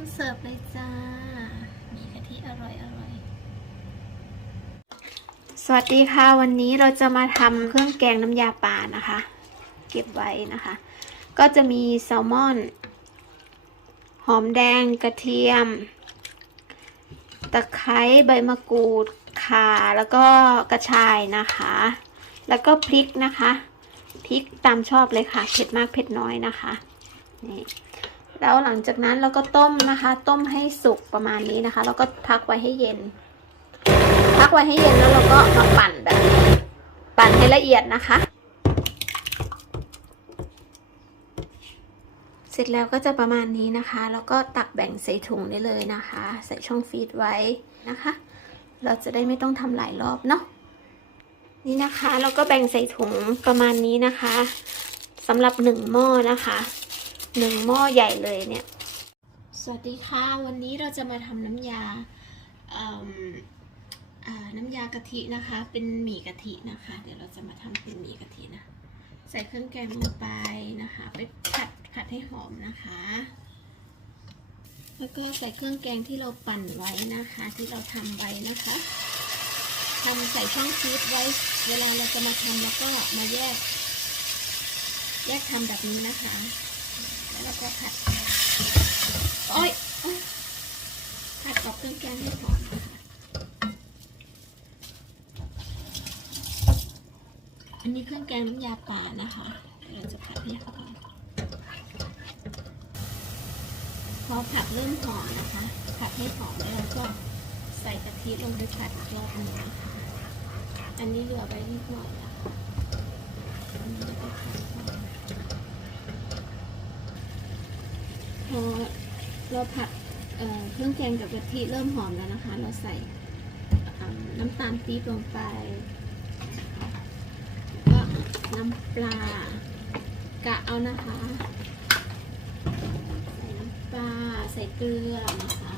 มเสิร์ฟเลยจ้า มีกะทิอร่อยอร่อย สวัสดีค่ะ วันนี้เราจะมาทำเครื่องแกงน้ำยาป่านะคะ เก็บไว้นะคะ ก็จะมีแซลมอน หอมแดงกระเทียม ตะไคร้ใบมะกรูดข่าแล้วก็กระชายนะคะ แล้วก็พริกนะคะ พริกตามชอบเลยค่ะ เผ็ดมากเผ็ดน้อยนะคะ นี่ แล้วหลังจากนั้นเราก็ต้มนะคะ ต้มให้สุกประมาณนี้นะคะ แล้วก็พักไว้ให้เย็น พักไว้ให้เย็นแล้วเราก็มาปั่นแบบนี้ปั่นให้ละเอียดนะคะ เสร็จแล้วก็จะประมาณนี้นะคะ แล้วก็ตักแบ่งใส่ถุงได้เลยนะคะ ใส่ช่องฟีดไว้นะคะ เราจะได้ไม่ต้องทำหลายรอบเนาะนี่นะคะ เราก็แบ่งใส่ถุงประมาณนี้นะคะสำหรับหนึ่งหม้อนะคะ หนึ่งหม้อใหญ่เลยเนี่ย สวัสดีค่ะ วันนี้เราจะมาทำน้ำยาน้ำยากะทินะคะ เป็นหมี่กะทินะคะ เดี๋ยวเราจะมาทำเป็นหมี่กะทินะ ใส่เครื่องแกงลงไปนะคะ ไปผัดผัดให้หอมนะคะ แล้วก็ใส่เครื่องแกงที่เราปั่นไว้นะคะ ที่เราทำไว้นะคะทำใส่ช่องฟีดไว้ เวลาเราจะมาทำแล้วก็มาแยก แยกทำแบบนี้นะคะ แล้วเราก็ผัดโอ้ยโอ๊ยผัดกับเครื่องแกงให้หอมนะคะอันนี้เครื่องแกงน้ำยาป่านะคะเราจะผัดให้หอมพอผัดเริ่มหอมนะคะ ผัดให้หอมแล้วเราก็ใส่กะทิลงไปผัดอีกรอบนึงนะคะอันนี้เหลือไว้นิดหน่อยนะคะอันนี้เราก็ผัดหอม พอเราผัดเเครื่องแกงกับกะทิเริ่มหอมแล้วนะคะ เราใส่น้ำตาลปี๊บลงไป ก็น้ำปลากะเอานะคะ ใส่น้ำปลาใส่เกลือนะคะ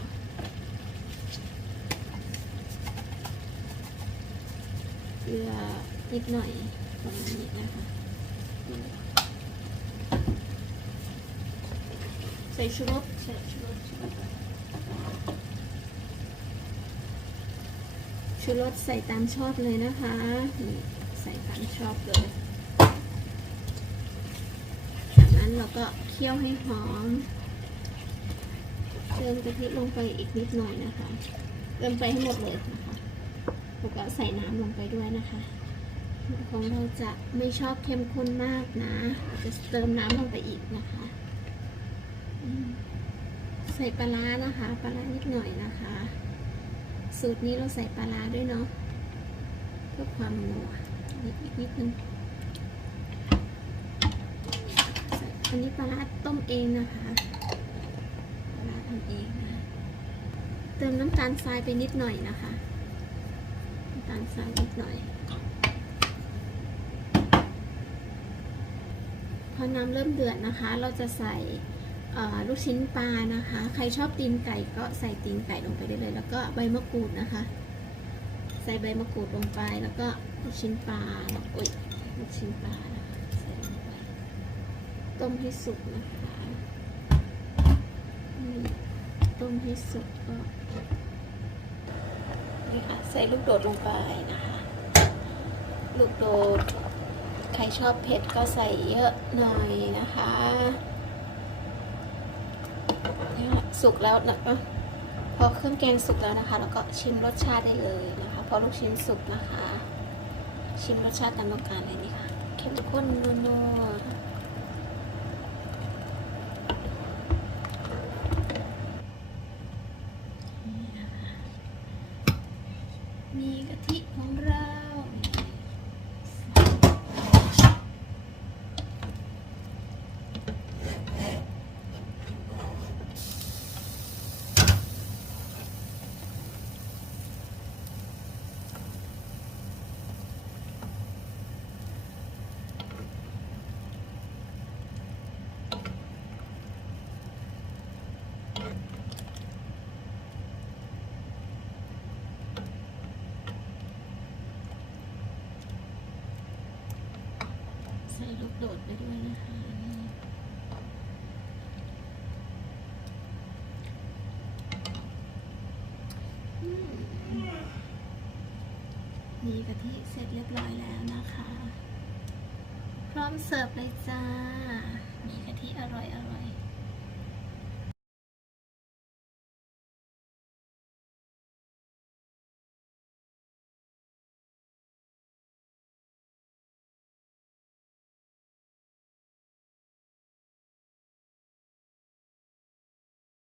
เกลือนิดหน่อยประมาณนี้นะคะ ใส่ชูรสใส่ชูรสชูรสใส่ตามชอบเลยนะคะใส่ตามชอบเลยจากนั้นเราก็เคี่ยวให้หอมเติมกะทิลงไปอีกนิดหน่อยนะคะ เติมไปให้หมดเลยนะคะแล้วก็ใส่น้ำลงไปด้วยนะคะของเราจะไม่ชอบเข้มข้นมากนะ จะเติมน้ำลงไปอีกนะคะ ใส่ปลาร้านะคะ ปลาร้านิดหน่อยนะคะ สูตรนี้เราใส่ปลาร้าด้วยเนาะเพื่อความนัวนิดนิดนึงอันนี้ปลาร้าต้มเองนะคะปลาร้าทำเองนะเติมน้ำตาลทรายไปนิดหน่อยนะคะน้ำตาลทรายนิดหน่อยพอน้ำเริ่มเดือดนะคะ เราจะใส่ ลูกชิ้นปลานะคะ ใครชอบตีนไก่ก็ใส่ตีนไก่ลงไปได้เลย แล้วก็ใบมะกรูดนะคะ ใส่ใบมะกรูดลงไป แล้วก็ลูกชิ้นปลาโอ้ยลูกชิ้นปลานะคะใส่ลงไปต้มให้สุกนะคะต้มให้สุกก็นี่ค่ะใส่ลูกโดดลงไปนะคะลูกโดด ใครชอบเผ็ดก็ใส่เยอะหน่อยนะคะ สุกแล้วนะพอเครื่องแกงสุกแล้วนะคะ แล้วก็ชิมรสชาติได้เลยนะคะ พอลูกชิ้นสุกนะคะ ชิมรสชาติตามต้องการเลยนี่ค่ะเข้มข้นนัวๆนี่นมีกะทิ โดดไปด้วยนะคะมีกะทิเสร็จเรียบร้อยแล้วนะคะ พร้อมเสิร์ฟเลยจ้า มีกะทิอร่อยอร่อย